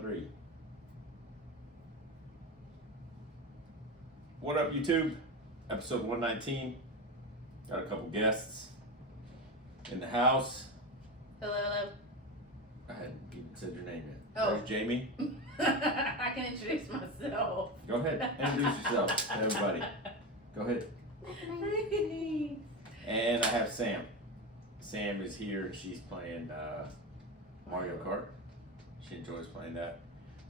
3. What up, YouTube? Episode 119. Got a couple guests in the house. Hello, hello. I hadn't even said your name yet. Oh. There's Jamie. I can introduce myself. Go ahead. Introduce yourself to everybody. Go ahead. And I have Sam. Sam is here and she's playing Mario Kart. She enjoys playing that.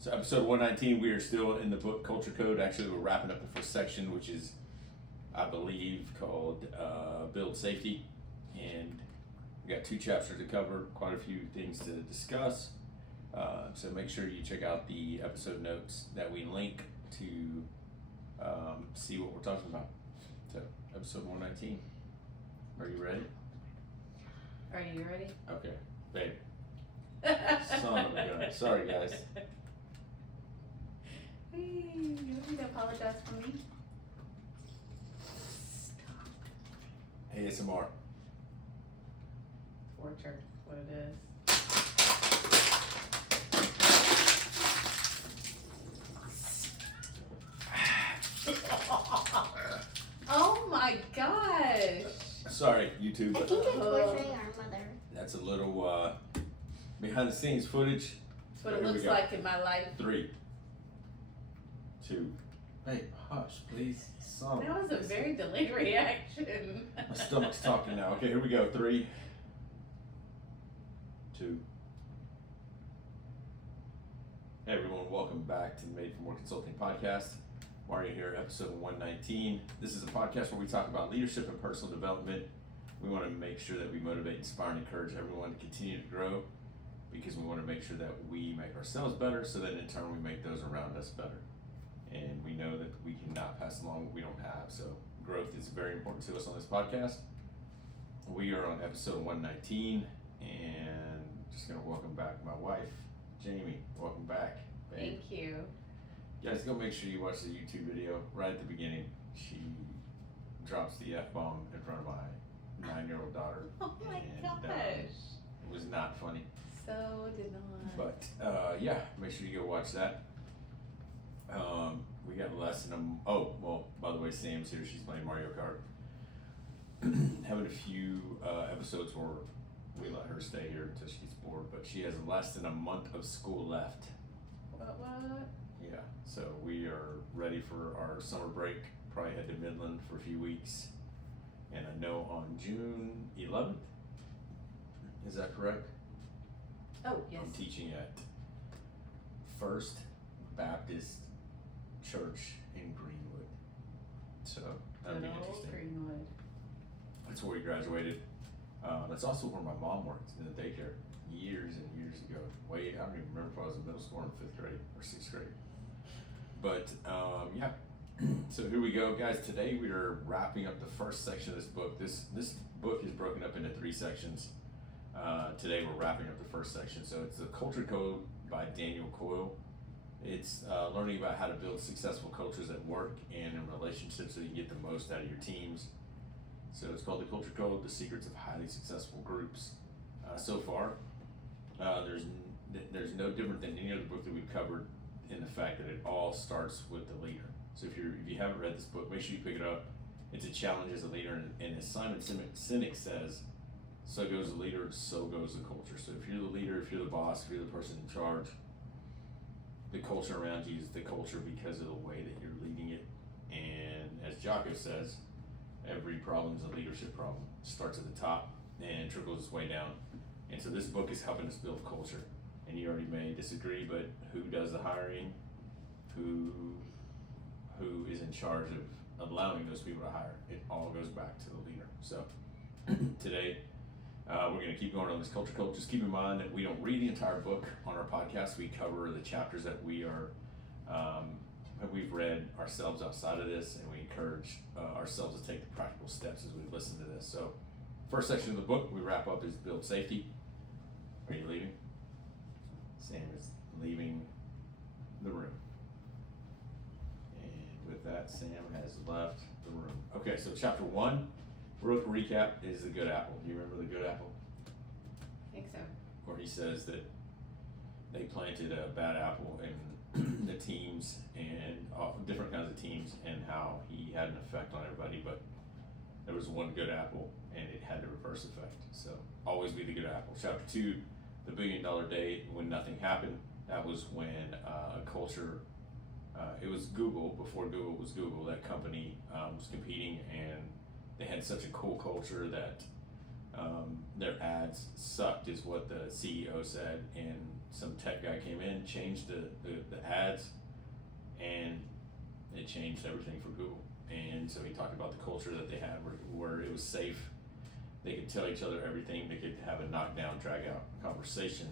So episode 119, we are still in the book Culture Code. Actually, we're wrapping up the first section, which is, I believe, called Build Safety. And we got 2 chapters to cover, quite a few things to discuss. So make sure you check out the episode notes that we link to see what we're talking about. So episode 119. Are you ready? Are you ready? Okay, babe. Son of a gun. Sorry, guys. You need to apologize for me. ASMR. Torture, what it is. Oh my gosh! Sorry, YouTube. I But think it's portraying our mother. that's a little behind the scenes footage. That's what it Here we looks go. like in my life. 3, 2. Hey, hush, please. Son That of was a bitch. very delayed reaction. My stomach's talking now. Okay, here we go. 3, 2. Hey everyone, welcome back to the Made for More Consulting podcast. Mario here, episode 119. This is a podcast where we talk about leadership and personal development. We want to make sure that we motivate, inspire, and encourage everyone to continue to grow because we want to make sure that we make ourselves better so that in turn we make those around us better. And we know that we cannot pass along what we don't have. So growth is very important to us on this podcast. We are on episode 119 and just going to welcome back my wife, Jamie. Welcome back, babe. Thank you. Guys, go make sure you watch the YouTube video right at the beginning. She drops the F-bomb in front of my 9-year-old daughter. Oh my And, gosh. It was not funny. So did not. But yeah, make sure you go watch that. We got less than oh, well, by the way, Sam's here. She's playing Mario Kart. Having a few episodes where we let her stay here until she gets bored, but she has less than a month of school left. What? Yeah, so we are ready for our summer break. Probably head to Midland for a few weeks. And I know on June 11th, is that correct? Oh, yes. I'm teaching at First Baptist Church in Greenwood. So that'll be Good old interesting. Greenwood. That's where we graduated. That's also where my mom worked in the daycare years and years ago. Wait, I don't even remember if I was in middle school or in 5th grade or 6th grade. But yeah, so here we go, guys. Today we are wrapping up the first section of this book. This book is broken up into 3 sections. Today we're wrapping up the first section. So it's the Culture Code by Daniel Coyle. It's learning about how to build successful cultures at work and in relationships so you get the most out of your teams. So it's called the Culture Code: The Secrets of Highly Successful Groups. So far, there's no different than any other book that we've covered in the fact that it all starts with the leader. So if you haven't read this book, make sure you pick it up. It's a challenge as a leader, and as Simon Sinek says, so goes the leader, so goes the culture. So if you're the leader, if you're the boss, if you're the person in charge, the culture around you is the culture because of the way that you're leading it. And as Jocko says, every problem is a leadership problem. It starts at the top and trickles its way down. And so this book is helping us build culture. And you already may disagree, but who does the hiring? Who is in charge of allowing those people to hire? It all goes back to the leader. So today, we're going to keep going on this culture code. Just keep in mind that we don't read the entire book on our podcast. We cover the chapters that we've read ourselves outside of this, and we encourage ourselves to take the practical steps as we listen to this. So, first section of the book we wrap up is Build Safety. Are you leaving? Sam is leaving the room. And with that, Sam has left the room. Okay, so chapter 1, real recap, is the good apple. Do you remember the good apple? I think so. Where he says that they planted a bad apple in the teams and different kinds of teams, and how he had an effect on everybody, but there was one good apple and it had the reverse effect. So always be the good apple. Chapter 2, the $1 billion day when nothing happened. That was when culture, it was Google, before Google was Google, that company was competing, and they had such a cool culture that their ads sucked, is what the CEO said, and some tech guy came in, changed the ads, and it changed everything for Google. And so he talked about the culture that they had where it was safe. They could tell each other everything. They could have a knockdown, drag out conversation,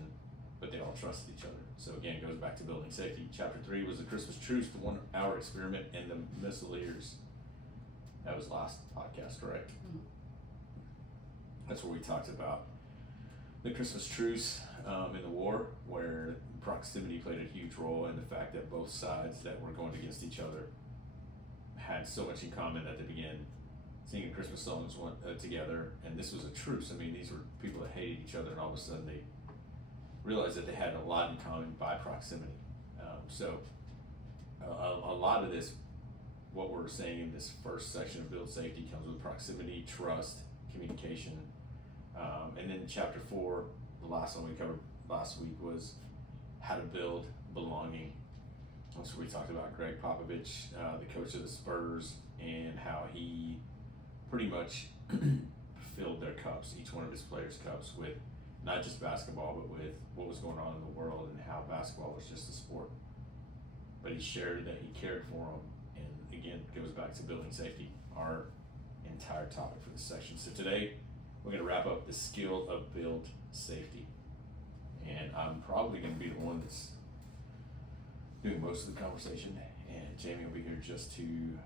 but they all trusted each other. So again, it goes back to building safety. Chapter 3 was the Christmas truce, the 1 hour experiment, and the Missileers. That was last podcast, correct? Mhm. That's where we talked about the Christmas truce in the war, where proximity played a huge role, and the fact that both sides that were going against each other had so much in common that they began singing Christmas songs together, and this was a truce. I mean, these were people that hated each other, and all of a sudden they realized that they had a lot in common by proximity. So a lot of this, what we're saying in this first section of Build Safety, comes with proximity, trust, communication, and then chapter 4, the last one we covered last week, was how to build belonging. That's where we talked about Greg Popovich, the coach of the Spurs, and how he pretty much filled their cups, each one of his players' cups, with not just basketball, but with what was going on in the world, and how basketball was just a sport. But he shared that he cared for them, and again, it goes back to building safety, our entire topic for this section. So today, we're going to wrap up the skill of build safety. And I'm probably going to be the one that's doing most of the conversation, and Jamie will be here just to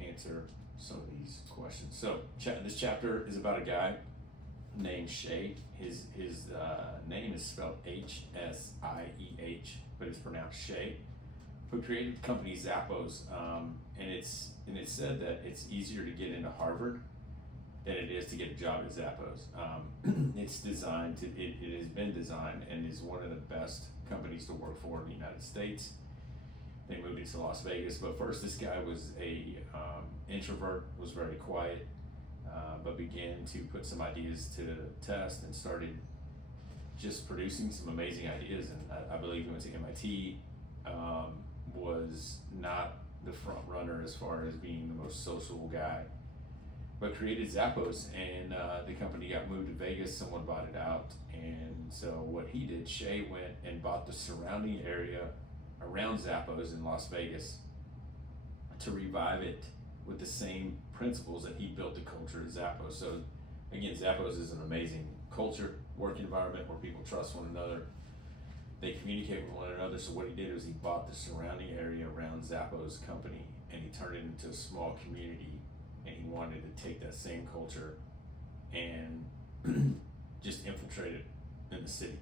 answer some of these questions. So this chapter is about a guy named Shay. His name is spelled H-S-I-E-H, but it's pronounced Shay, who created the company Zappos, and it's said that it's easier to get into Harvard than it is to get a job at Zappos. It's designed to, it has been designed and is one of the best companies to work for in the United States. They moved into Las Vegas, but first this guy was a introvert, was very quiet, but began to put some ideas to test and started just producing some amazing ideas. And I believe he went to MIT, was not the front runner as far as being the most social guy, but created Zappos, and the company got moved to Vegas. Someone bought it out, and so what he did, Shay went and bought the surrounding area around Zappos in Las Vegas to revive it with the same principles that he built the culture at Zappos. So again, Zappos is an amazing culture, work environment where people trust one another. They communicate with one another. So what he did was he bought the surrounding area around Zappos company, and he turned it into a small community, and he wanted to take that same culture and just infiltrate it in the city.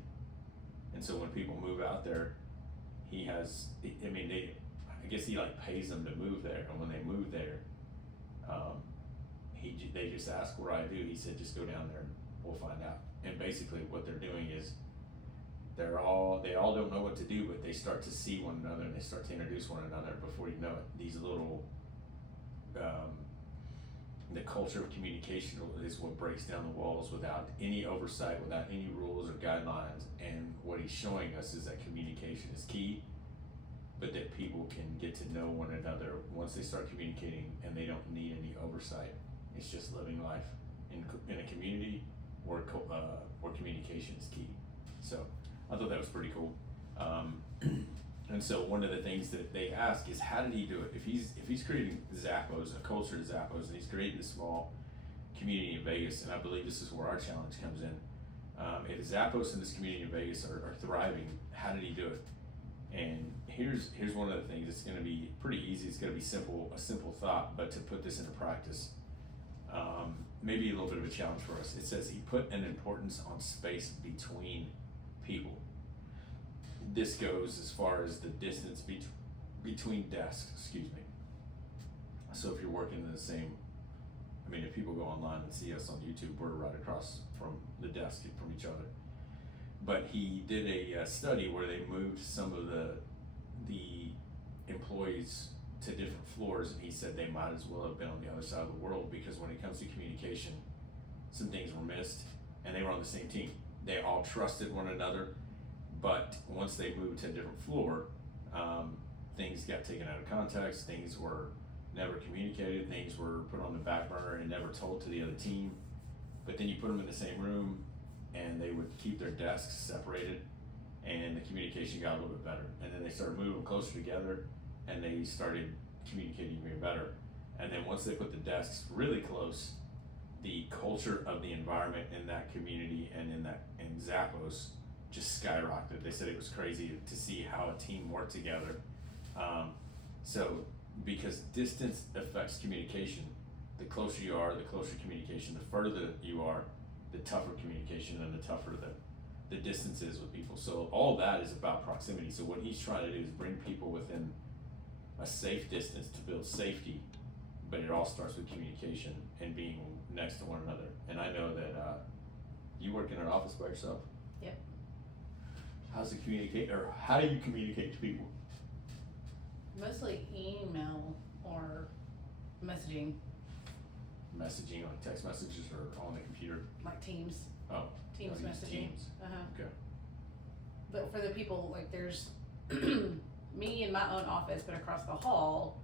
And so when people move out there, he has, I mean, I guess he like pays them to move there, and when they move there, they just ask where I do. He said, just go down there and we'll find out. And basically what they're doing is they all don't know what to do, but they start to see one another, and they start to introduce one another. Before you know it, these little, the culture of communication is what breaks down the walls without any oversight, without any rules or guidelines. And what he's showing us is that communication is key, but that people can get to know one another once they start communicating, and they don't need any oversight. It's just living life in a community where communication is key. So I thought that was pretty cool. And so one of the things that they ask is, how did he do it? If he's creating Zappos, a culture of Zappos, and he's creating a small community in Vegas, and I believe this is where our challenge comes in. If Zappos and this community in Vegas are thriving, how did he do it? And here's one of the things. It's going to be pretty easy. It's going to be a simple thought, but to put this into practice, maybe a little bit of a challenge for us. It says he put an importance on space between people. This goes as far as the distance between desks, excuse me. So if you're working in the same, I mean, if people go online and see us on YouTube, we're right across from the desk from each other. but he did a study where they moved some of the employees to different floors, and he said they might as well have been on the other side of the world, because when it comes to communication, some things were missed, and they were on the same team. They all trusted one another, but once they moved to a different floor, things got taken out of context, things were never communicated, things were put on the back burner and never told to the other team. But then you put them in the same room, and they would keep their desks separated, and the communication got a little bit better. And then they started moving closer together, and they started communicating even better. And then once they put the desks really close, the culture of the environment in that community and in Zappos just skyrocketed. They said it was crazy to see how a team worked together. So because distance affects communication, the closer you are, the closer communication. The further you are, the tougher communication, and the tougher the distance is with people. So all that is about proximity. So what he's trying to do is bring people within a safe distance to build safety, but it all starts with communication and being next to one another. And I know that you work in an office by yourself. Yep. How do you communicate to people? Mostly email or messaging, Messaging, like text messages, or on the computer? like Teams. Oh, Teams you use messaging. Teams. Uh-huh. Okay. But for the people, like there's me in my own office, but across the hall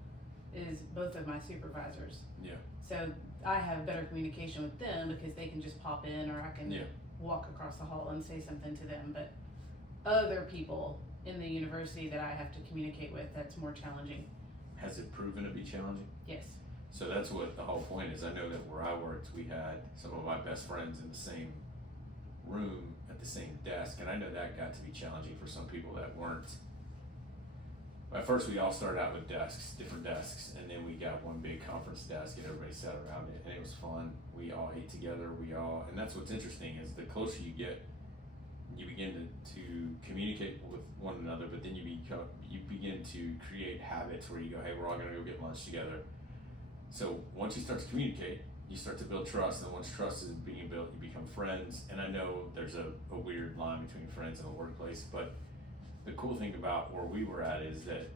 is both of my supervisors. Yeah. So I have better communication with them because they can just pop in, or I can Yeah. walk across the hall and say something to them. But other people in the university that I have to communicate with, that's more challenging. Has it proven to be challenging? Yes. So that's what the whole point is. I know that where I worked, we had some of my best friends in the same room at the same desk, and I know that got to be challenging for some people that weren't. At first, we all started out with desks, different desks, and then we got one big conference desk, and everybody sat around it, and it was fun. We all ate together. And that's what's interesting is the closer you get, you begin to communicate with one another, but then you begin to create habits where you go, hey, we're all gonna go get lunch together. So once you start to communicate, you start to build trust, and once trust is being built, you become friends. And I know there's a weird line between friends and a workplace, but the cool thing about where we were at is that,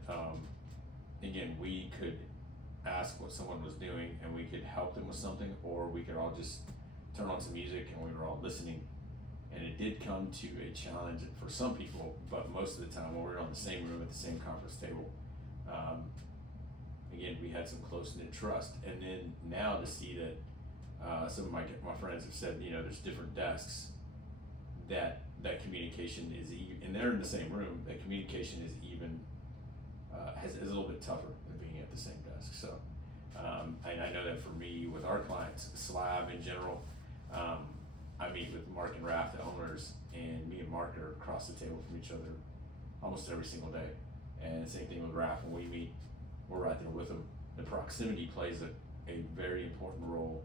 again, we could ask what someone was doing, and we could help them with something, or we could all just turn on some music and we were all listening. And it did come to a challenge for some people, but most of the time when we were on the same room at the same conference table, again, we had some close-knit trust. And then now to see that some of my friends have said, there's different desks, that communication is even, and they're in the same room, that communication is even, is a little bit tougher than being at the same desk. So, and I know that for me, with our clients, Slab in general, I meet with Mark and Raph, the owners, and me and Mark are across the table from each other almost every single day. And same thing with Raph, when we meet, we're right there with them. The proximity plays a very important role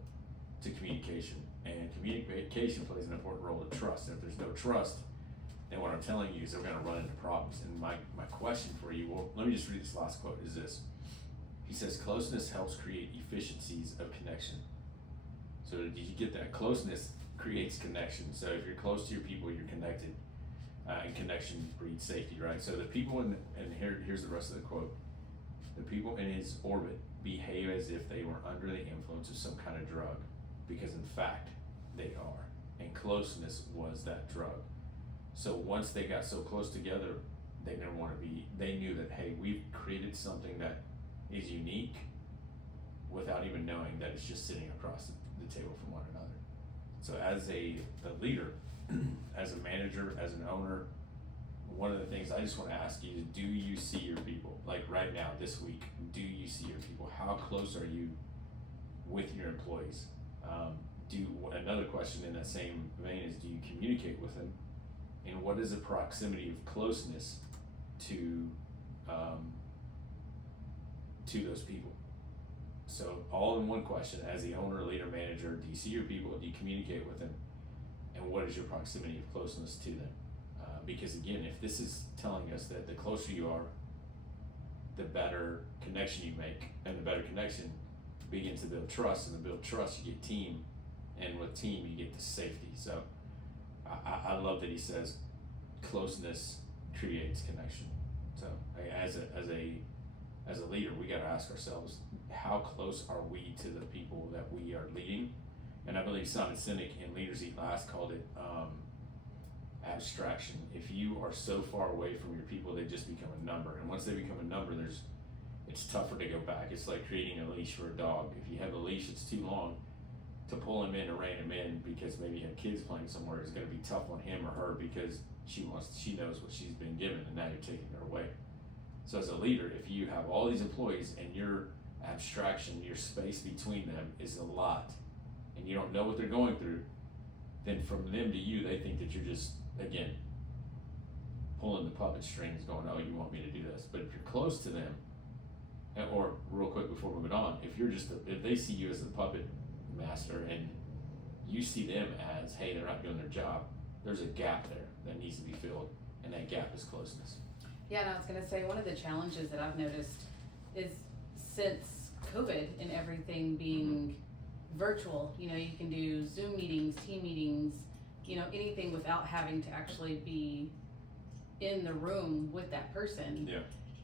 to communication, and communication plays an important role to trust. And if there's no trust, then what I'm telling you is they're gonna run into problems. And my question for you, well, let me just read this last quote, is this. He says, closeness helps create efficiencies of connection. So did you get that? Closeness creates connection. So if you're close to your people, you're connected, and connection breeds safety, right? So the people and here's the rest of the quote. The people in his orbit behave as if they were under the influence of some kind of drug, because in fact they are, and closeness was that drug. So once they got so close together, they didn't want to be. They knew that, hey, we've created something that is unique, without even knowing that it's just sitting across the table from one another. So as a leader, as a manager, as an owner, one of the things I just want to ask you is, do you see your people? Like right now, this week, do you see your people? How close are you with your employees? Another question in that same vein is, do you communicate with them? And what is the proximity of closeness to those people? So all in one question, as the owner, leader, manager, do you see your people? Do you communicate with them? And what is your proximity of closeness to them? Because again, if this is telling us that the closer you are, the better connection you make, and the better connection begins to build trust, and to build trust you get team, and with team you get the safety. So I love that he says closeness creates connection. So as a leader, we got to ask ourselves, how close are we to the people that we are leading? And I believe Simon Sinek in Leaders Eat Last called it abstraction. If you are so far away from your people, they just become a number. And once they become a number, it's tougher to go back. It's like creating a leash for a dog. If you have a leash that's too long, to pull him in or rein him in because maybe you have kids playing somewhere is going to be tough on him or her because she knows what she's been given, and now you're taking her away. So as a leader, if you have all these employees and your abstraction, your space between them is a lot, and you don't know what they're going through, then from them to you, they think that you're just, again, pulling the puppet strings going, oh, you want me to do this. But if you're close to them, or real quick before moving on, if they see you as the puppet master and you see them as, hey, they're not doing their job, there's a gap there that needs to be filled, and that gap is closeness. Yeah, and I was gonna say, one of the challenges that I've noticed is since COVID and everything being virtual, you can do Zoom meetings, team meetings, anything without having to actually be in the room with that person. Yeah.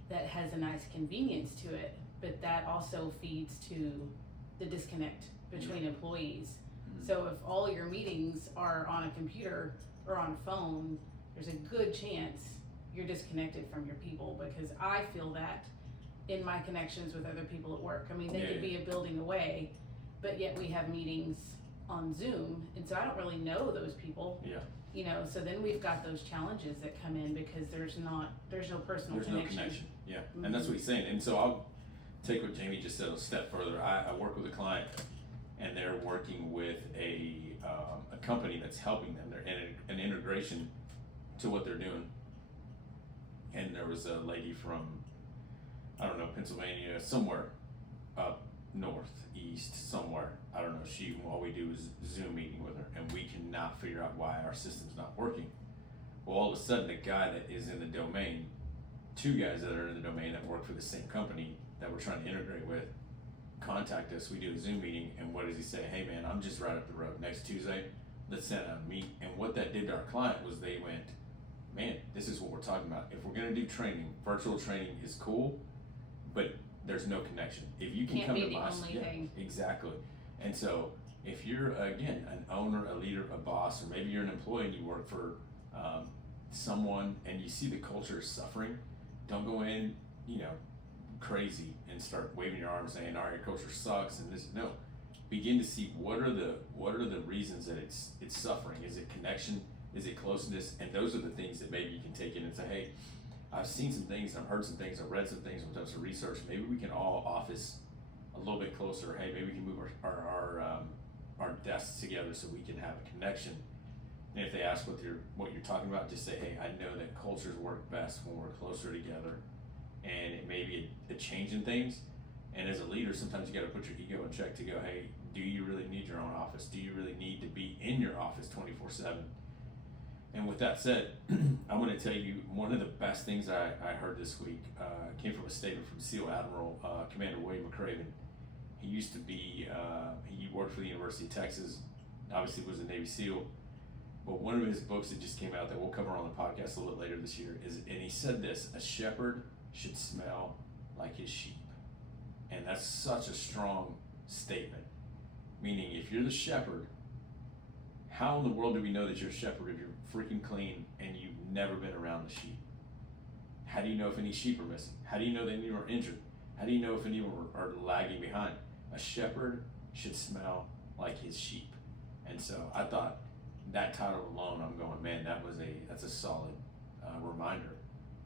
That has a nice convenience to it, but that also feeds to the disconnect between employees. Mm-hmm. So if all your meetings are on a computer or on a phone, there's a good chance you're disconnected from your people, because I feel that in my connections with other people at work. I mean, they could be a building away, but yet we have meetings on Zoom, and so I don't really know those people. Yeah. So then we've got those challenges that come in because there's no personal connection. There's no connection, yeah. Mm-hmm. And that's what he's saying. And so I'll take what Jamie just said a step further. I work with a client, and they're working with a company that's helping them. They're in an integration to what they're doing. And there was a lady from, I don't know, Pennsylvania, somewhere up north, east, somewhere. I don't know. All we do is Zoom meeting with her, and we cannot figure out why our system's not working. Well, all of a sudden, the guy that is in the domain, two guys that are in the domain that work for the same company that we're trying to integrate with, contact us. We do a Zoom meeting, and what does he say? Hey, man, I'm just right up the road. Next Tuesday, let's set out and meet. And what that did to our client was they went, man, this is what we're talking about. If we're going to do training, virtual training is cool, but there's no connection. If you can come to my thing. Exactly. And so if you're, again, an owner, a leader, a boss, or maybe you're an employee and you work for someone and you see the culture is suffering, don't go in, crazy and start waving your arms saying, all right, your culture sucks and this. No, begin to see what are the reasons that it's suffering. Is it connection? Is it closeness? And those are the things that maybe you can take in and say, hey, I've seen some things, I've heard some things, I've read some things, I've done some research. Maybe we can all office a little bit closer. Hey, maybe we can move our desks together so we can have a connection. And if they ask what you're talking about, just say, hey, I know that cultures work best when we're closer together, and it may be a change in things. And as a leader, sometimes you got to put your ego in check to go, hey, do you really need your own office? Do you really need to be in your office 24/7? And with that said, I'm going to tell you one of the best things I heard this week came from a statement from SEAL Admiral Commander William McRaven. He used to be, he worked for the University of Texas, obviously was a Navy SEAL, but one of his books that just came out that we'll cover on the podcast a little bit later this year and he said this: a shepherd should smell like his sheep. And that's such a strong statement. Meaning, if you're the shepherd, how in the world do we know that you're a shepherd if you're freaking clean and you've never been around the sheep? How do you know if any sheep are missing? How do you know that any are injured? How do you know if any are lagging behind? A shepherd should smell like his sheep. And so I thought that title alone, I'm going, man, that's a solid reminder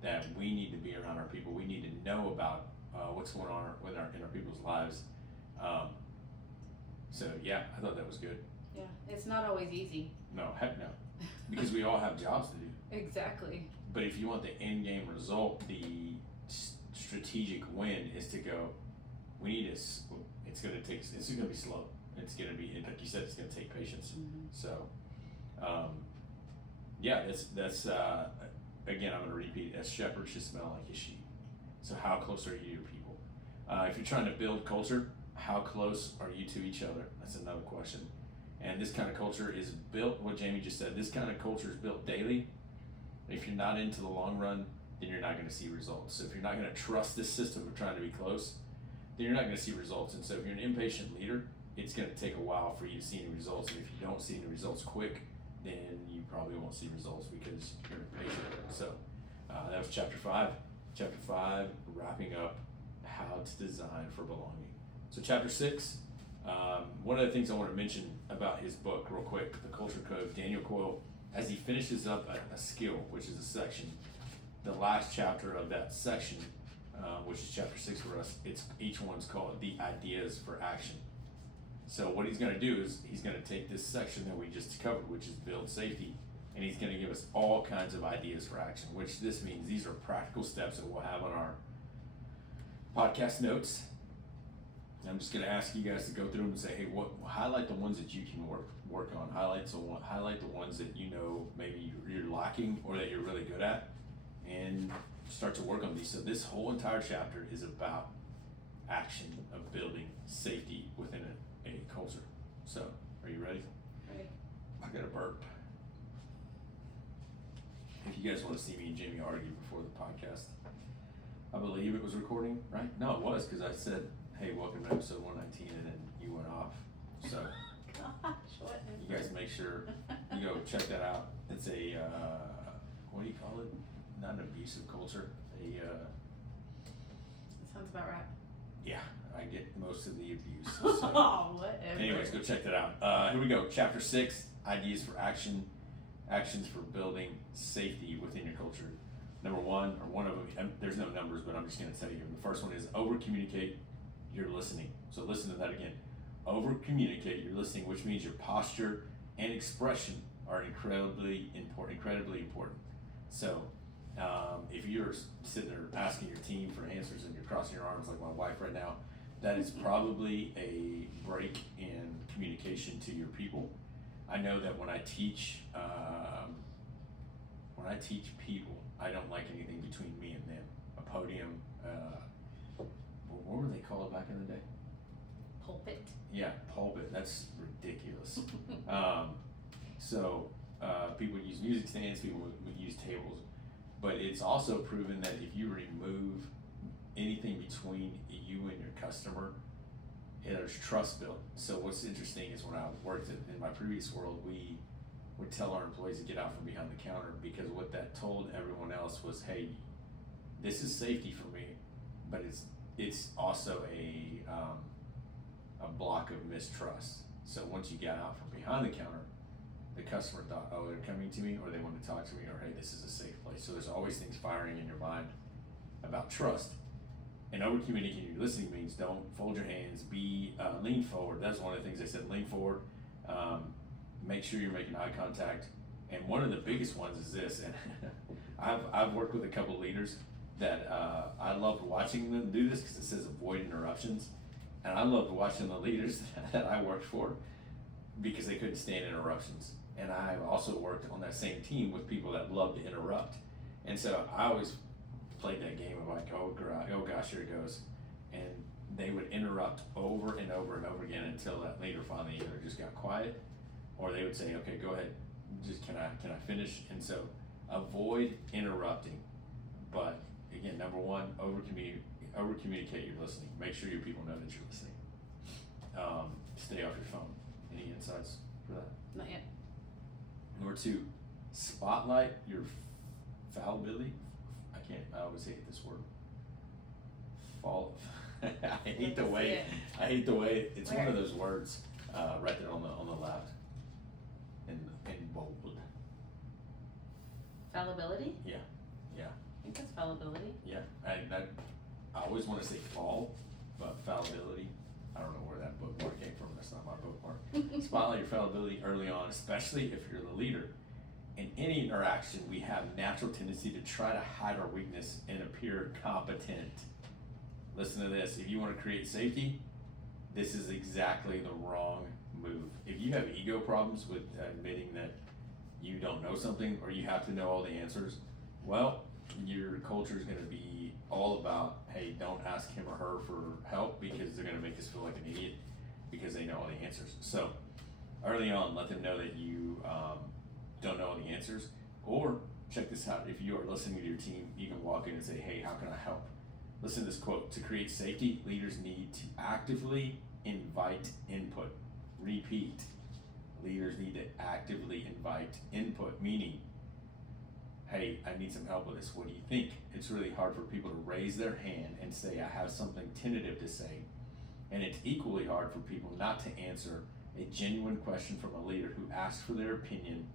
that we need to be around our people. We need to know about what's going on in our people's lives. So yeah, I thought that was good. Yeah, it's not always easy. No, heck no, because we all have jobs to do. Exactly. But if you want the end game result, the strategic win is to go. We need this. It's going to be slow. It's going to be, like you said, it's going to take patience. Mm-hmm. So, yeah, that's again, I'm going to repeat. A shepherd should smell like his sheep. So, how close are you to your people? If you're trying to build culture, how close are you to each other? That's another question. And this kind of culture is built, what Jamie just said, this kind of culture is built daily If you're not into the long run, then you're not going to see results. So if you're not going to trust this system of trying to be close, then you're not going to see results. And so if you're an impatient leader, it's going to take a while for you to see any results. And if you don't see any results quick, then you probably won't see results because you're impatient. So that was chapter 5. Chapter 5, wrapping up how to design for belonging. So chapter 6, one of the things I want to mention about his book real quick, The Culture Code, Daniel Coyle, as he finishes up a skill, which is a section, the last chapter of that section, which is chapter 6 for us, each one's called The Ideas for Action. So what he's going to do is he's going to take this section that we just covered, which is build safety, and he's going to give us all kinds of ideas for action, which this means these are practical steps that we'll have on our podcast notes. I'm just going to ask you guys to go through them and say, hey, highlight the ones that you can work on. Highlight the ones that you know maybe you're lacking or that you're really good at, and start to work on these. So this whole entire chapter is about action of building safety within a culture. So, are you ready? Ready. I got a burp. If you guys want to see me and Jamie argue before the podcast, I believe it was recording, right? No, it was, because I said, hey, welcome to episode 119, and then you went off. So, Gosh, what? you guys make sure you go check that out. It's a, what do you call it? Not an abusive culture. Sounds about right. Yeah, I get most of the abuse. Oh, So. whatever. Anyways, go check that out. Here we go. Chapter 6, ideas for action, actions for building safety within your culture. Number 1, or one of them, there's no numbers, but I'm just going to tell you. The first one is over-communicate your listening. So listen to that again. Over-communicate your listening, which means your posture and expression are incredibly important. So if you're sitting there asking your team for answers and you're crossing your arms like my wife right now, that is probably a break in communication to your people. I know that when I teach people, I don't like anything between me and them. A podium, what were they called back in the day? Pulpit. Yeah, pulpit. That's ridiculous. So people use music stands, people would use tables, but it's also proven that if you remove anything between you and your customer, there's trust built. So what's interesting is when I worked in my previous world, we would tell our employees to get out from behind the counter, because what that told everyone else was, hey, this is safety for me, but it's also a block of mistrust. So once you got out from behind the counter, the customer thought, oh, they're coming to me, or they want to talk to me, or hey, this is a safe place. So there's always things firing in your mind about trust. And over communicating your listening means don't fold your hands, lean forward. That's one of the things they said, lean forward, make sure you're making eye contact. And one of the biggest ones is this, and I've worked with a couple of leaders that I loved watching them do this because it says avoid interruptions. And I loved watching the leaders that I worked for because they couldn't stand interruptions. And I've also worked on that same team with people that love to interrupt. And so I always played that game of like, oh gosh, here it goes. And they would interrupt over and over and over again until that leader finally either just got quiet, or they would say, okay, go ahead, just can I finish? And so avoid interrupting. But again, number 1, over communicate your listening. Make sure your people know that you're listening. Stay off your phone. Any insights for that? Not yet. Number 2, spotlight your fallibility. I always hate this word. I hate the way it's Where? one of those words right there on the left in bold. Fallibility? Yeah. I think that's fallibility. Yeah, I always want to say fall, but fallibility, I don't know where that bookmark came from. That's not my bookmark. Spotlight your fallibility early on, especially if you're the leader. In any interaction, we have natural tendency to try to hide our weakness and appear competent. Listen to this. If you want to create safety, this is exactly the wrong move. If you have ego problems with admitting that you don't know something or you have to know all the answers, well, your culture is going to be all about, hey, don't ask him or her for help because they're going to make us feel like an idiot because they know all the answers. So early on, let them know that you don't know all the answers, or check this out. If you are listening to your team, you can walk in and say, hey, how can I help? Listen to this quote. To create safety, leaders need to actively invite input. Repeat. Leaders need to actively invite input, meaning, hey, I need some help with this. What do you think? It's really hard for people to raise their hand and say, I have something tentative to say. And it's equally hard for people not to answer a genuine question from a leader who asks for their opinion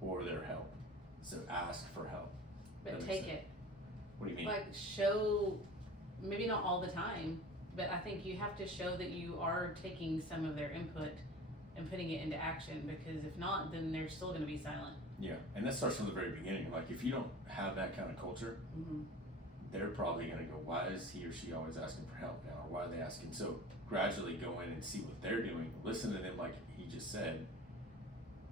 or their help. So ask for help. But take it. What do you mean? Like, show, maybe not all the time, but I think you have to show that you are taking some of their input and putting it into action, because if not, then they're still going to be silent. Yeah, and that starts from the very beginning. Like, if you don't have that kind of culture, they're probably going to go, why is he or she always asking for help now? Or why are they asking? So gradually go in and see what they're doing. Listen to them like he just said.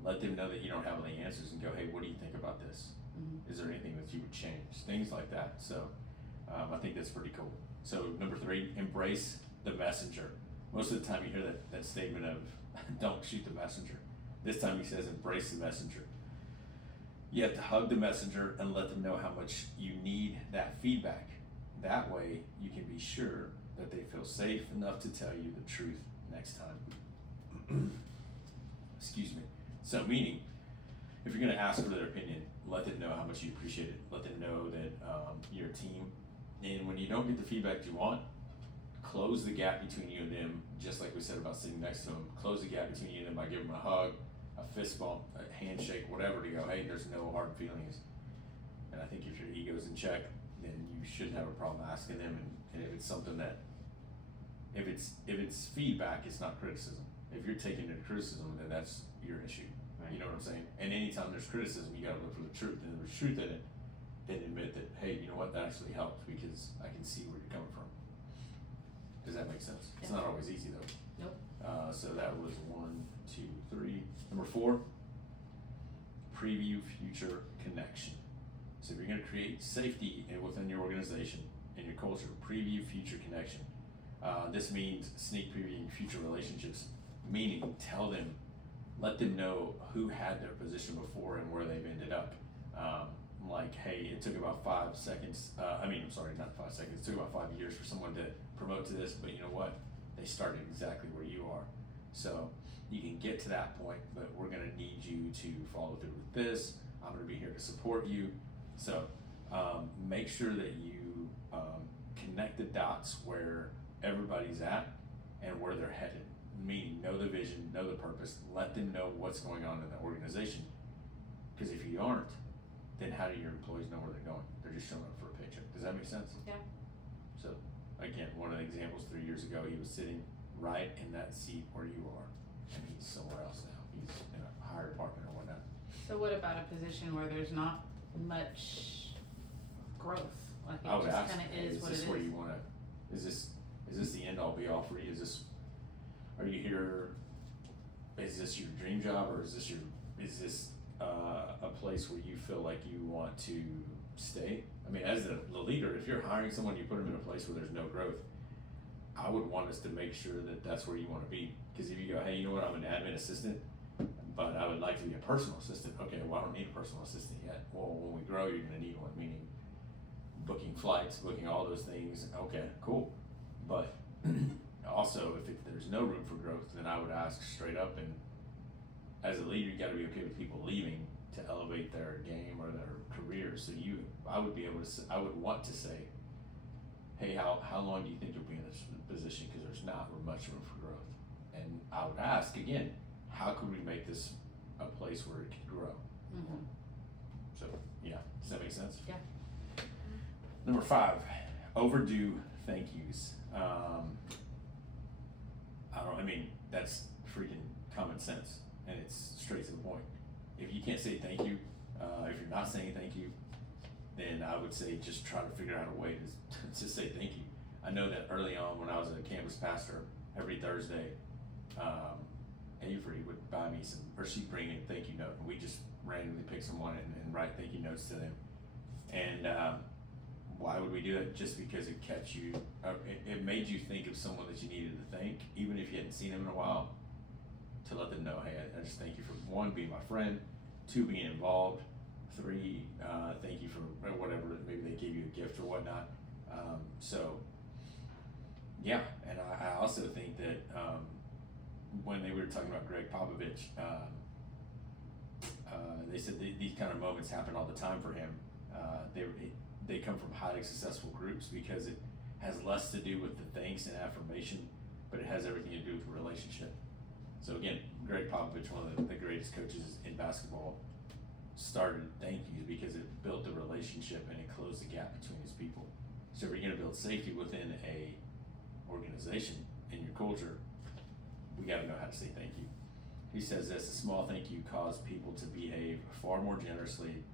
Let them know that you don't have any answers and go, hey, what do you think about this? Is there anything that you would change? Things like that. So I think that's pretty cool. So number 3, embrace the messenger. Most of the time you hear that statement of don't shoot the messenger. This time he says embrace the messenger. You have to hug the messenger and let them know how much you need that feedback. That way you can be sure that they feel safe enough to tell you the truth next time. Excuse me. So meaning, if you're going to ask for their opinion, let them know how much you appreciate it. Let them know that you're a team. And when you don't get the feedback you want, close the gap between you and them, just like we said about sitting next to them. Close the gap between you and them by giving them a hug, a fist bump, a handshake, whatever, to go, hey, there's no hard feelings. And I think if your ego's in check, then you shouldn't have a problem asking them. And if it's something that, if it's feedback, it's not criticism. If you're taking it criticism, then that's your issue. Right. You know what I'm saying? And anytime there's criticism, you gotta look for the truth. And if there's truth in it, then admit that, hey, you know what, that actually helped because I can see where you're coming from. Does that make sense? It's not always easy though. Nope. So that was 1, 2, 3. Number 4, preview future connection. So if you're gonna create safety within your organization and your culture, preview future connection. This means sneak previewing future relationships, meaning tell them, let them know who had their position before and where they've ended up. Like, hey, it took about 5 seconds, not 5 seconds, it took about 5 years for someone to promote to this, but you know what? They started exactly where you are. So you can get to that point, but we're gonna need you to follow through with this. I'm gonna be here to support you. So make sure that you connect the dots where everybody's at and where they're headed. Meaning, know the vision, know the purpose, let them know what's going on in the organization. Because if you aren't, then how do your employees know where they're going? They're just showing up for a paycheck. Does that make sense? Yeah. So, again, one of the examples 3 years ago, he was sitting right in that seat where you are, and he's somewhere else now. He's in a higher department or whatnot. So what about a position where there's not much growth? Like it I would just ask, kind of is what it this is. where you want to, is this the end all be all for you? Are you here, is this your dream job, or is this a place where you feel like you want to stay? I mean, as the leader, if you're hiring someone, you put them in a place where there's no growth, I would want us to make sure that that's where you want to be. Because if you go, hey, you know what, I'm an admin assistant, but I would like to be a personal assistant. Okay, well, I don't need a personal assistant yet. Well, when we grow, you're going to need one, meaning booking flights, booking all those things. Okay, cool. But also, if there's no room for growth, then I would ask straight up, and as a leader, you got to be okay with people leaving to elevate their game or their career. So I would want to say, hey, how long do you think you'll be in this position? Because there's not much room for growth. And I would ask again, how could we make this a place where it could grow? So yeah, does that make sense? Yeah. Number 5, overdue thank yous. That's freaking common sense, and it's straight to the point. If you can't say thank you, if you're not saying thank you, then I would say just try to figure out a way to say thank you. I know that early on when I was a campus pastor, every Thursday, Avery would buy me she'd bring in a thank you note, and we just randomly pick someone and write thank you notes to them. And why would we do that? Just because it kept you, it made you think of someone that you needed to thank, even if you hadn't seen them in a while, to let them know, hey, I just thank you for 1, being my friend, 2, being involved, 3, thank you for whatever, maybe they gave you a gift or whatnot. So, yeah, and I also think that when they were talking about Greg Popovich, they said these kind of moments happen all the time for him. They come from highly successful groups because it has less to do with the thanks and affirmation, but it has everything to do with relationship. So again, Greg Popovich, one of the greatest coaches in basketball, started thank yous because it built the relationship and it closed the gap between his people. So if you're going to build safety within a organization in your culture, we got to know how to say thank you. He says this: a small thank you caused people to behave far more generously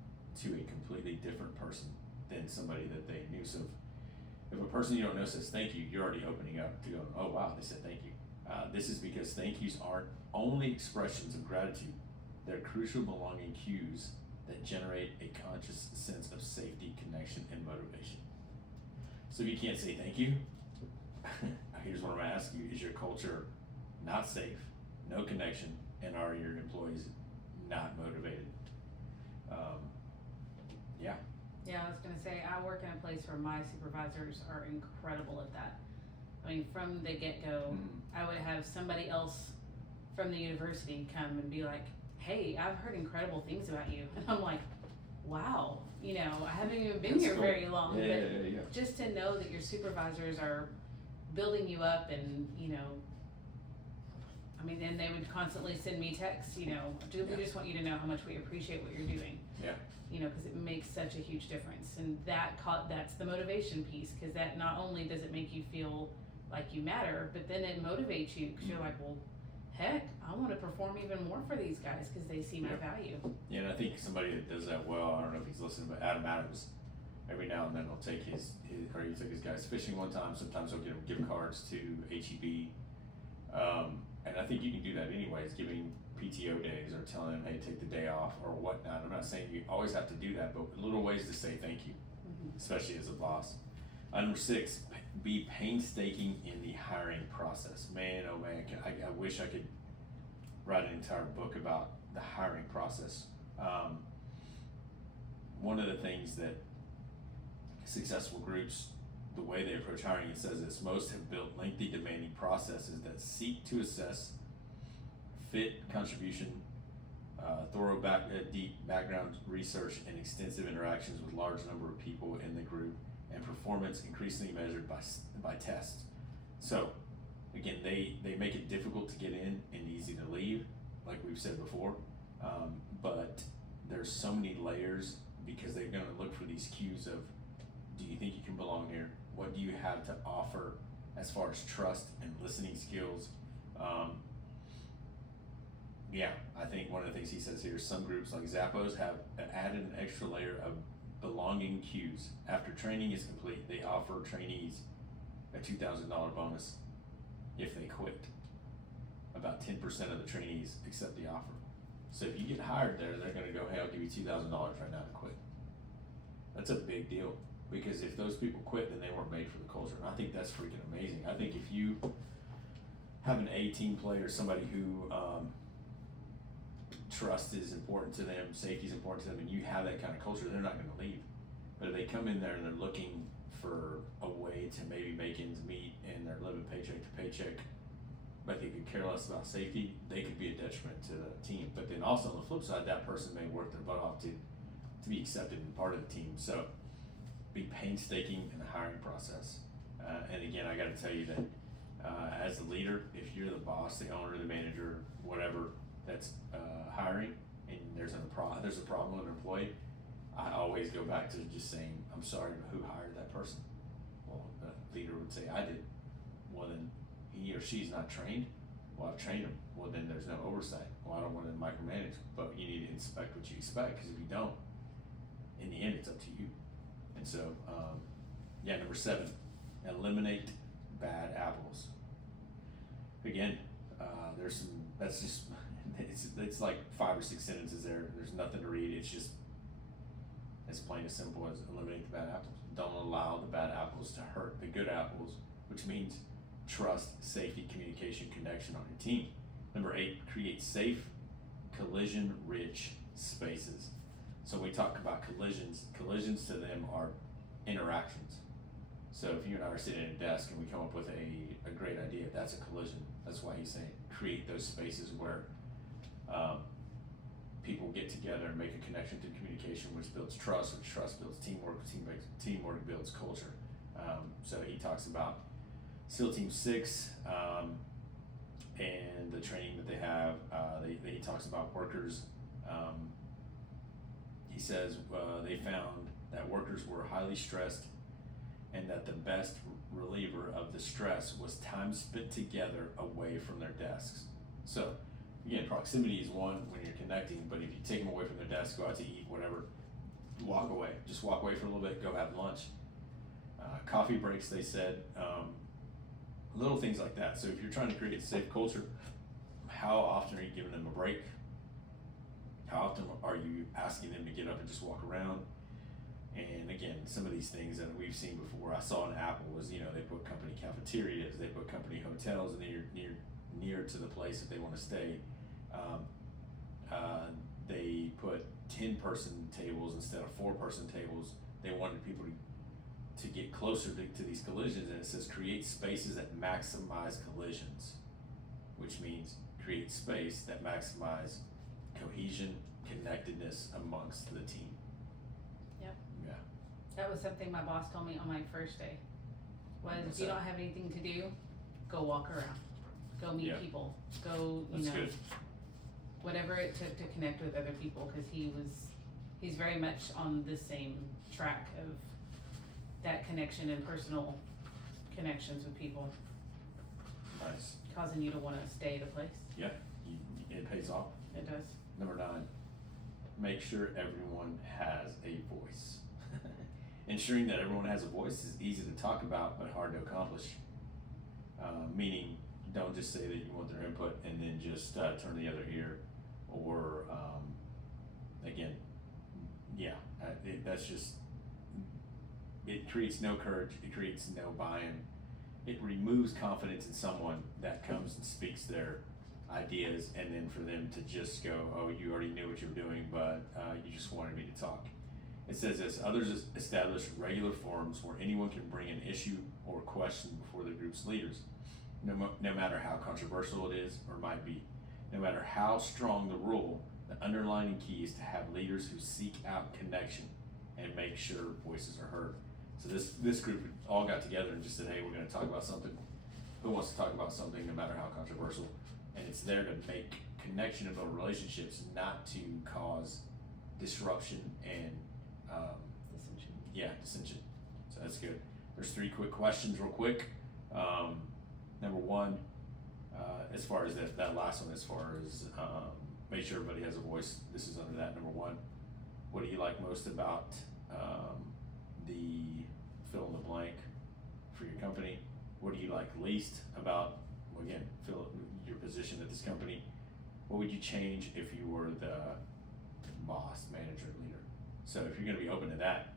to a completely different person than somebody that they knew. So if a person you don't know says thank you, you're already opening up to go, oh wow, they said thank you. This is because thank yous aren't only expressions of gratitude. They're crucial belonging cues that generate a conscious sense of safety, connection, and motivation. So if you can't say thank you, here's what I'm gonna ask you: is your culture not safe, no connection, and are your employees not motivated? Yeah. Yeah, I was gonna say, I work in a place where my supervisors are incredible at that. I mean, from the get-go, I would have somebody else from the university come and be like, hey, I've heard incredible things about you. And I'm like, wow, you know, I haven't even been That's here cool. very long. Yeah. Just to know that your supervisors are building you up and, you know, I mean, and they would constantly send me texts, you know, we just want you to know how much we appreciate what you're doing. Yeah. You know, because it makes such a huge difference. And that's the motivation piece, because that not only does it make you feel like you matter, but then it motivates you because you're like, well, heck, I want to perform even more for these guys because they see my value. Yeah, and I think somebody that does that well, I don't know if he's listening, but Adam Adams, every now and then he'll take he took his guys fishing one time. Sometimes he'll give them gift cards to HEB. And I think you can do that anyways, giving PTO days or telling them, hey, take the day off or whatnot. I'm not saying you always have to do that, but little ways to say thank you, especially as a boss. Number 6, be painstaking in the hiring process. Man, oh man, I wish I could write an entire book about the hiring process. One of the things that successful groups, the way they approach hiring, it says this: most have built lengthy, demanding processes that seek to assess fit, contribution, thorough deep background research, and extensive interactions with large number of people in the group, and performance increasingly measured by tests. So again, they make it difficult to get in and easy to leave, like we've said before, but there's so many layers because they're going to look for these cues of, do you think you can belong here? What do you have to offer as far as trust and listening skills? Yeah, I think one of the things he says here, some groups like Zappos have added an extra layer of belonging cues. After training is complete, they offer trainees a $2,000 bonus if they quit. About 10% of the trainees accept the offer. So if you get hired there, they're gonna go, hey, I'll give you $2,000 right now to quit. That's a big deal, because if those people quit, then they weren't made for the culture. And I think that's freaking amazing. I think if you have an A-team player, somebody who trust is important to them, safety is important to them, and you have that kind of culture, they're not going to leave. But if they come in there and they're looking for a way to maybe make ends meet and they're living paycheck to paycheck, but they could care less about safety, they could be a detriment to the team. But then also on the flip side, that person may work their butt off to be accepted and part of the team. So be painstaking in the hiring process. And again, I got to tell you that as the leader, if you're the boss, the owner, the manager, whatever that's hiring, and there's a problem with an employee, I always go back to just saying, I'm sorry, but who hired that person? Well, the leader would say, I did. Well, then he or she's not trained. Well, I've trained them. Well, then there's no oversight. Well, I don't want to micromanage, but you need to inspect what you expect, because if you don't, in the end, it's up to you. And so, number 7, eliminate bad apples. Again, there's some, that's just, it's like 5 or 6 sentences there. There's nothing to read. It's just as plain as simple as eliminate the bad apples. Don't allow the bad apples to hurt the good apples, which means trust, safety, communication, connection on your team. Number 8, create safe, collision-rich spaces. So we talk about collisions. Collisions to them are interactions. So if you and I are sitting at a desk and we come up with a great idea, that's a collision. That's why he's saying create those spaces where people get together and make a connection through communication, which builds trust, which trust builds teamwork, teamwork builds culture. So he talks about SEAL Team 6 and the training that they have. He talks about workers. He says they found that workers were highly stressed and that the best reliever of the stress was time spent together away from their desks. So again, proximity is one when you're connecting, but if you take them away from their desk, go out to eat, whatever, walk away. Just walk away for a little bit, go have lunch. Coffee breaks, they said, little things like that. So if you're trying to create a safe culture, how often are you giving them a break? How often are you asking them to get up and just walk around? And again, some of these things that we've seen before, I saw in Apple was, they put company cafeterias, they put company hotels near to the place that they want to stay. They put 10-person tables instead of 4-person tables. They wanted people to get closer to these collisions, and it says create spaces that maximize collisions, which means create space that maximize cohesion, connectedness amongst the team. Yep. Yeah. That was something my boss told me on my first day. Was What's if you that? don't have anything to do, go walk around, go meet Yeah. people, go That's good. whatever it took to connect with other people, because he's very much on the same track of that connection and personal connections with people, Nice. causing you to want to stay at a place. Yeah, it pays off. It does. Number 9, make sure everyone has a voice. Ensuring that everyone has a voice is easy to talk about, but hard to accomplish. Meaning, don't just say that you want their input and then just turn the other ear, or again, that's just, it creates no courage, it creates no buy-in, it removes confidence in someone that comes and speaks their ideas, and then for them to just go, oh, you already knew what you were doing, but you just wanted me to talk. It says this, others establish regular forums where anyone can bring an issue or question before the group's leaders, no matter how controversial it is or might be. No matter how strong the rule, the underlying key is to have leaders who seek out connection and make sure voices are heard. So this group all got together and just said, hey, we're going to talk about something. Who wants to talk about something, no matter how controversial? And it's there to make connection and build relationships, not to cause disruption and dissension. So that's good. There's 3 quick questions real quick. Number 1, as far as that last one, as far as make sure everybody has a voice, this is under that. Number 1, what do you like most about the fill in the blank for your company? What do you like least about, again, fill your position at this company? What would you change if you were the boss, manager, leader? So if you're going to be open to that,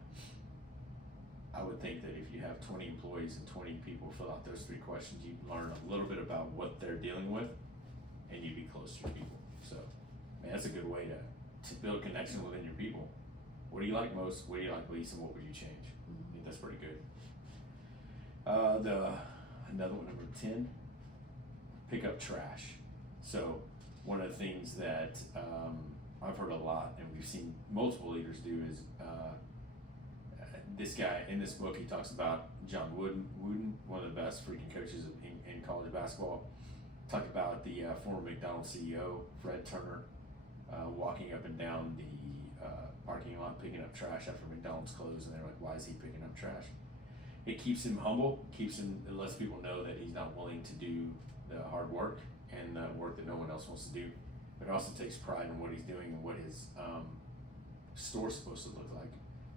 I would think that if you have 20 employees and 20 people fill out those 3 questions, you'd learn a little bit about what they're dealing with, and you'd be close to your people. So, man, that's a good way to build connection within your people. What do you like most? What do you like least? And what would you change? I think that's pretty good. Another one, number 10, pick up trash. So one of the things that I've heard a lot, and we've seen multiple leaders do, is this guy in this book, he talks about John Wooden, one of the best freaking coaches in college basketball. Talked about the former McDonald's CEO, Fred Turner, walking up and down the parking lot picking up trash after McDonald's closed, and they're like, why is he picking up trash? It keeps him humble, it lets people know that he's not willing to do the hard work and the work that no one else wants to do, but it also takes pride in what he's doing and what his store's supposed to look like.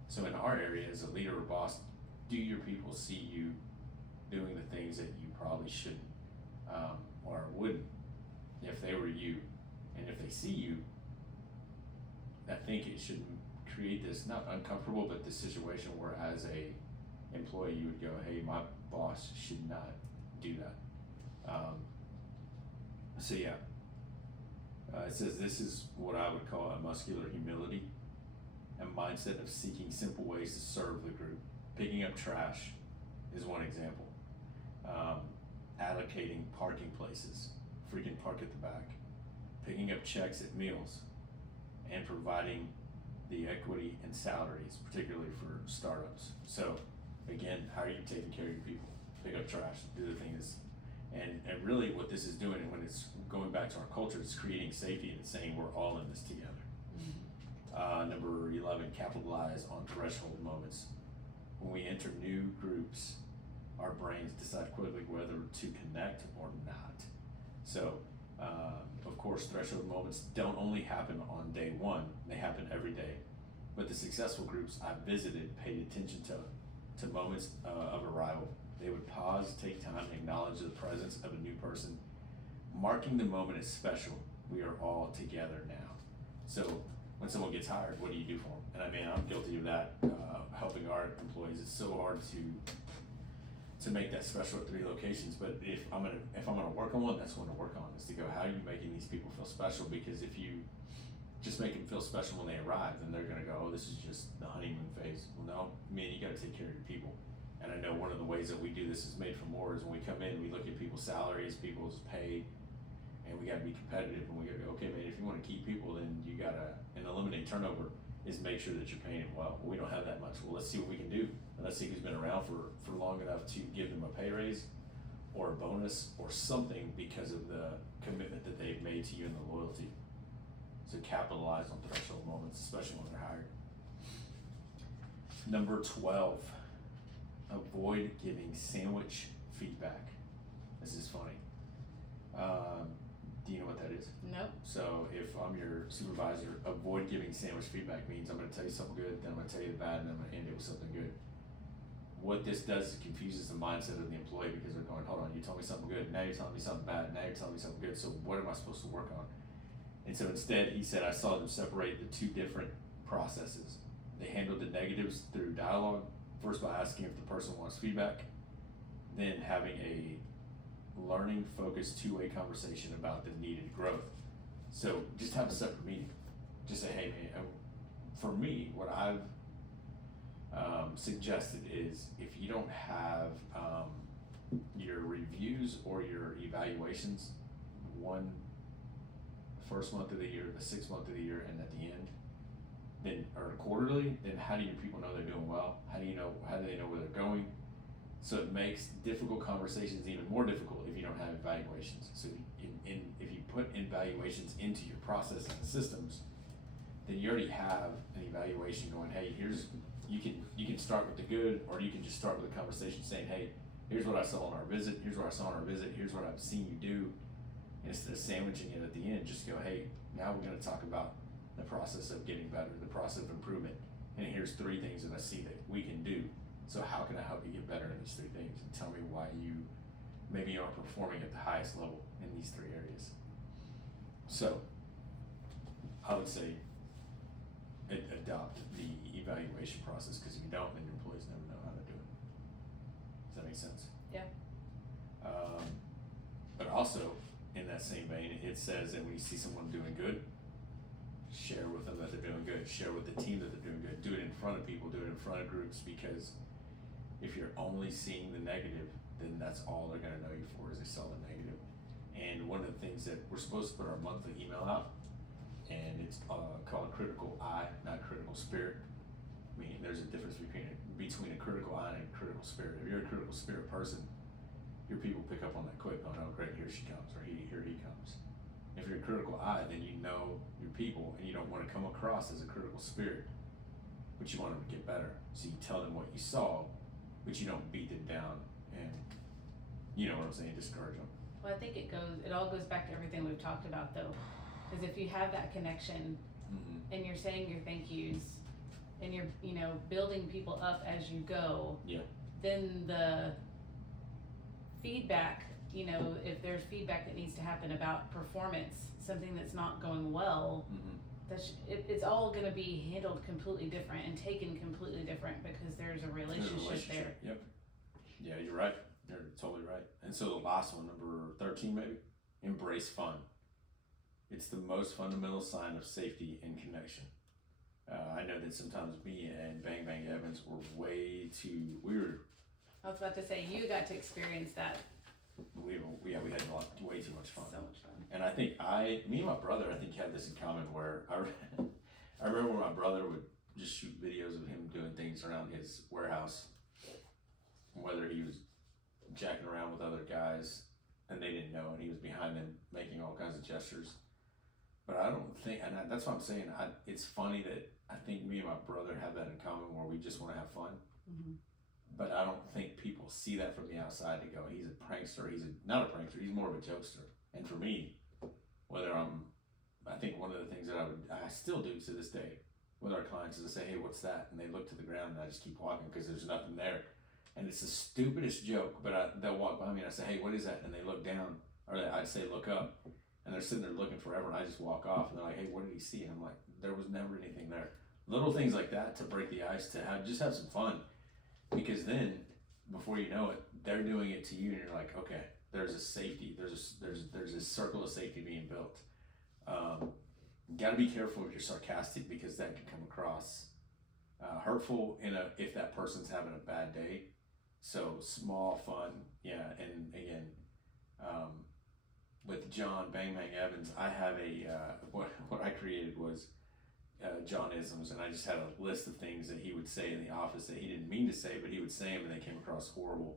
So in our area, as a leader or boss, do your people see you doing the things that you probably shouldn't or wouldn't if they were you? And if they see you, I think it should create this, not uncomfortable, but this situation where as a employee you would go, hey, my boss should not do that. It says this is what I would call a muscular humility. and mindset of seeking simple ways to serve the group. Picking up trash is one example. Allocating parking places, freaking park at the back, picking up checks at meals, and providing the equity and salaries, particularly for startups. So again, how are you taking care of your people? Pick up trash, do the things. And really what this is doing, and when it's going back to our culture, it's creating safety and saying we're all in this together. Number 11, capitalize on threshold moments. When we enter new groups, our brains decide quickly whether to connect or not. So, of course, threshold moments don't only happen on day one, they happen every day. But the successful groups I visited paid attention to moments of arrival. They would pause, take time, acknowledge the presence of a new person. Marking the moment is special. We are all together now. So when someone gets hired, what do you do for them? And I mean, I'm guilty of that, helping our employees. It's so hard to make that special at 3 locations, but if I'm gonna work on one, that's one to work on, is to go, how are you making these people feel special? Because if you just make them feel special when they arrive, then they're gonna go, oh, this is just the honeymoon phase. Well, no, man, you gotta take care of your people. And I know one of the ways that we do this is Made for More is when we come in, we look at people's salaries, people's pay, and we gotta be competitive, and we gotta go, okay, man, if you wanna keep people, then you gotta, and eliminate turnover is make sure that you're paying them well. We don't have that much. Well, let's see what we can do. And let's see who's been around for long enough to give them a pay raise or a bonus or something because of the commitment that they've made to you and the loyalty. So capitalize on threshold moments, especially when they're hired. Number 12, avoid giving sandwich feedback. This is funny. Do you know what that is? Nope. So if I'm your supervisor, avoid giving sandwich feedback means I'm gonna tell you something good, then I'm gonna tell you the bad, and then I'm gonna end it with something good. What this does is it confuses the mindset of the employee because they're going, hold on, you told me something good, now you're telling me something bad, now you're telling me something good, so what am I supposed to work on? And so instead, he said, I saw them separate the 2 different processes. They handled the negatives through dialogue, first by asking if the person wants feedback, then having a learning focused 2-way conversation about the needed growth. So just have a separate meeting. Just say, hey man, for me, what I've suggested is if you don't have your reviews or your evaluations first month of the year, the 6th month of the year, and at the end, then or quarterly, then how do your people know they're doing well? How do they know where they're going? So it makes difficult conversations even more difficult if you don't have evaluations. So if you put evaluations into your process and systems, then you already have an evaluation going, hey, you can start with the good, or you can just start with a conversation saying, hey, here's what I saw on our visit, here's what I saw on our visit, here's what I've seen you do. And instead of sandwiching it at the end, just go, hey, now we're gonna talk about the process of getting better, the process of improvement. And here's 3 things that I see that we can do. So how can I help you get better in these 3 things? And tell me why you maybe aren't performing at the highest level in these 3 areas. So I would say adopt the evaluation process, because if you don't, then your employees never know how to do it. Does that make sense? Yeah. But also, in that same vein, it says that when you see someone doing good, share with them that they're doing good. Share with the team that they're doing good. Do it in front of people, do it in front of groups, because if you're only seeing the negative, then that's all they're gonna know you for, is they saw the negative. And one of the things that we're supposed to put our monthly email out, and it's called critical eye, not critical spirit. Meaning there's a difference between a critical eye and a critical spirit. If you're a critical spirit person, your people pick up on that quick. Oh no, great, here she comes, or here he comes. If you're a critical eye, then you know your people, and you don't want to come across as a critical spirit, but you want them to get better. So you tell them what you saw, but you don't beat them down, and you know what I'm saying, discourage them. Well, I think it all goes back to everything we've talked about though, is if you have that connection and you're saying your thank yous and you're, building people up as you go, then the feedback, if there's feedback that needs to happen about performance, something that's not going well, it's all going to be handled completely different and taken completely different because there's a relationship there. Yep. Yeah, you're right. You're totally right. And so the last one, number 13 maybe, embrace fun. It's the most fundamental sign of safety and connection. I know that sometimes me and Bang Bang Evans were I was about to say, you got to experience that. we had way too much fun. So much fun. And I think me and my brother, I think, had this in common where I remember when my brother would just shoot videos of him doing things around his warehouse, whether he was jacking around with other guys and they didn't know, and he was behind them making all kinds of gestures. But I don't think, and that's what I'm saying, it's funny that I think me and my brother have that in common where we just want to have fun. Mm-hmm. But I don't think people see that from the outside and go, he's a prankster. Not a prankster, he's more of a jokester. And for me, I think one of the things that I still do to this day with our clients is I say, hey, what's that? And they look to the ground and I just keep walking because there's nothing there. And it's the stupidest joke, but they'll walk by me and I say, hey, what is that? And they look down, or I'd say, look up. And they're sitting there looking forever and I just walk off and they're like, hey, what did he see? And I'm like, there was never anything there. Little things like that to break the ice, to just have some fun. Because then, before you know it, they're doing it to you, and you're like, okay, there's a safety, there's a circle of safety being built. Got to be careful if you're sarcastic because that can come across hurtful if that person's having a bad day. So small fun, yeah. And again, with John Bang Bang Evans, I have what I created was John-isms, and I just had a list of things that he would say in the office that he didn't mean to say, but he would say them and they came across horrible.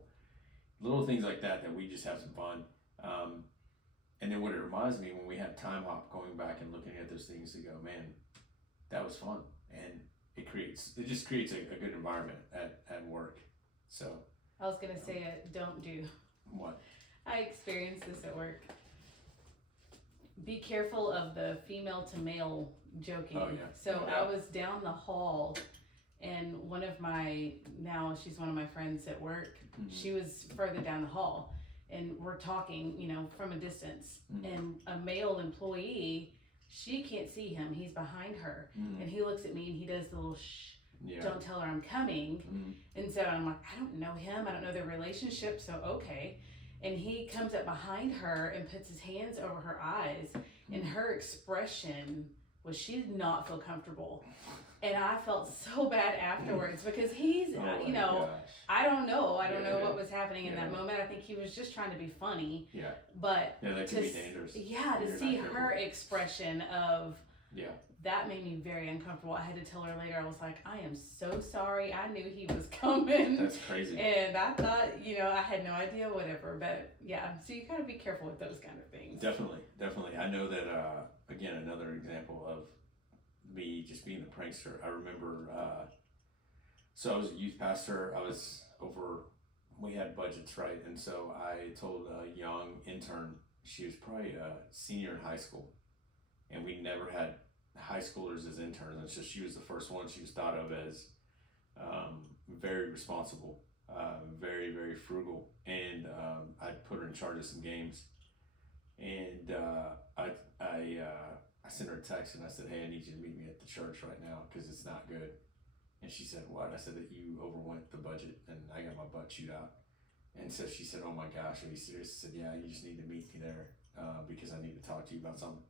Little things like that we just have some fun. And then what it reminds me, when we have time hop, going back and looking at those things to go, man, that was fun. And it just creates a good environment at work. So I was gonna say don't do. What? I experienced this at work. Be careful of the female to male joking. Oh, yeah. So Yeah. I was down the hall, and she's one of my friends at work. Mm-hmm. She was further down the hall, and we're talking, from a distance. Mm-hmm. And a male employee, she can't see him. He's behind her, and he looks at me and he does the little shh. Yeah. Don't tell her I'm coming. And so I'm like, I don't know him. I don't know their relationship. So okay. And he comes up behind her and puts his hands over her eyes, and her expression was she did not feel comfortable. And I felt so bad afterwards because he's, gosh. I don't know. I don't know Yeah. what was happening in that moment. I think he was just trying to be funny. Yeah. But Yeah, that can be dangerous. Yeah, to You're see not her careful. expression of, Yeah. that made me very uncomfortable. I had to tell her later, I was like, I am so sorry. I knew he was coming. That's crazy. And I thought, I had no idea, whatever. But yeah, so you gotta be careful with those kind of things. Definitely. I know that, again, another example of me just being the prankster. I remember, so I was a youth pastor. We had budgets, right? And so I told a young intern, she was probably a senior in high school, and we never had high schoolers as interns, and so she was the first one. She was thought of as very responsible, very, very frugal, and I put her in charge of some games. And I sent her a text and I said, hey, I need you to meet me at the church right now because it's not good. And she said, what? I said that you overwent the budget and I got my butt chewed out. And so she said, oh my gosh, are you serious? I said, yeah, you just need to meet me there because I need to talk to you about something.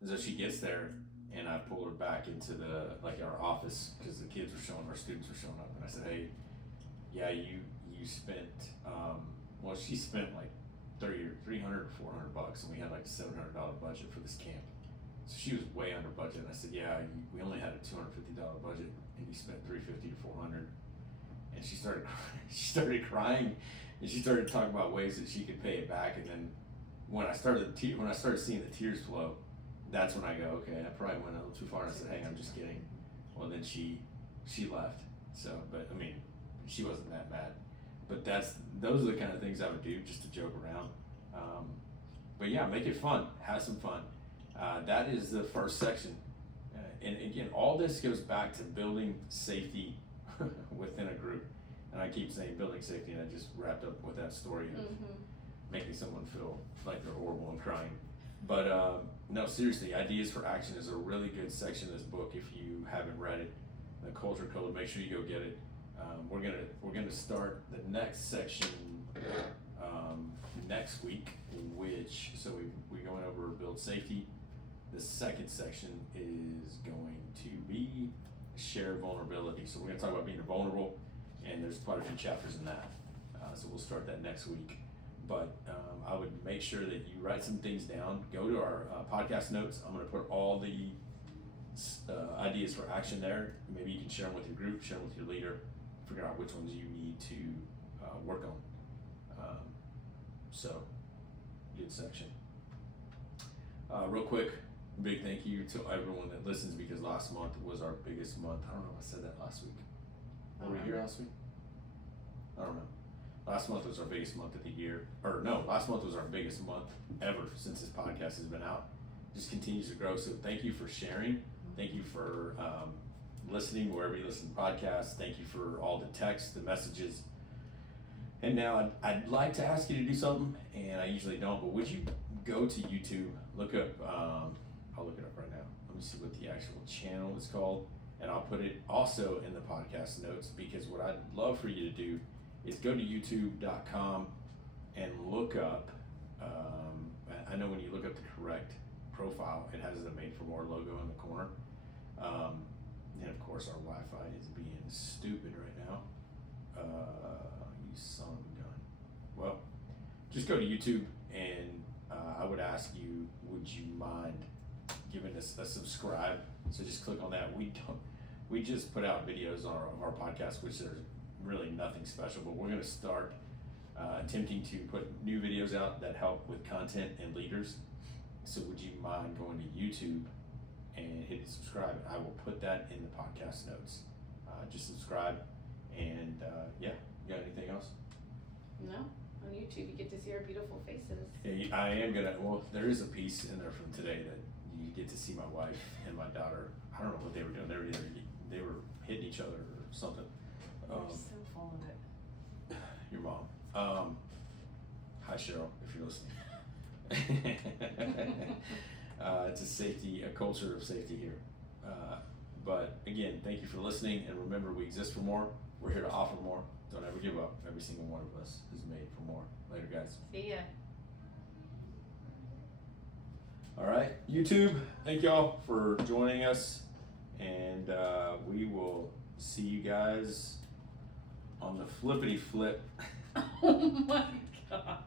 And so she gets there, and I pull her back into our office because the our students were showing up. And I said, hey, yeah, you spent, she spent like $300 or $400, and we had like a $700 budget for this camp. So she was way under budget. And I said, yeah, we only had a $250 budget, and you spent $350 to $400. And she started crying, and she started talking about ways that she could pay it back. And then when I started seeing the tears flow, that's when I go, okay, I probably went a little too far. And I said, hey, I'm just kidding. Well, then she left. So, but I mean, she wasn't that mad. But those are the kind of things I would do just to joke around. But yeah, make it fun. Have some fun. That is the first section. And again, all this goes back to building safety within a group. And I keep saying building safety, and I just wrapped up with that story of making someone feel like they're horrible and crying. But no, seriously, Ideas for Action is a really good section of this book. If you haven't read it, The Culture Code, make sure you go get it. We're gonna start the next section next week, so we're going over build safety. The second section is going to be shared vulnerability. So we're gonna talk about being vulnerable, and there's quite a few chapters in that. So we'll start that next week. But I would make sure that you write some things down. Go to our podcast notes. I'm gonna put all the ideas for action there. Maybe you can share them with your group, share them with your leader, figure out which ones you need to work on. So, good section. Real quick, big thank you to everyone that listens, because last month was our biggest month. I don't know if I said that last week. Were we here last week? I don't know. Last month was our biggest month of the year. Or no, last month was our biggest month ever since this podcast has been out. Just continues to grow. So thank you for sharing. Thank you for listening wherever you listen to podcasts. Thank you for all the texts, the messages. And now I'd like to ask you to do something, and I usually don't, but would you go to YouTube, look up, I'll look it up right now. Let me see what the actual channel is called, and I'll put it also in the podcast notes, because what I'd love for you to do is go to youtube.com and look up, I know when you look up the correct profile, it has the Made for More logo in the corner. And of course our Wi-Fi is being stupid right now. You son of a gun. Well, just go to YouTube, and I would ask you, would you mind giving us a subscribe? So just click on that. We just put out videos on our podcast, which there's really nothing special, but we're gonna start attempting to put new videos out that help with content and leaders. So would you mind going to YouTube and hit subscribe? I will put that in the podcast notes. Just subscribe, and yeah, you got anything else? No, on YouTube you get to see our beautiful faces. Yeah, I am gonna, well, there is a piece in there from today that you get to see my wife and my daughter. I don't know what they were doing. They were hitting each other or something. You're so full of it. Your mom. Hi Cheryl, if you're listening. It's a culture of safety here. But again, thank you for listening, and remember, we exist for more. We're here to offer more. Don't ever give up. Every single one of us is made for more. Later, guys. See ya. All right, YouTube, thank y'all for joining us, and we will see you guys on the flippity flip. Oh my God.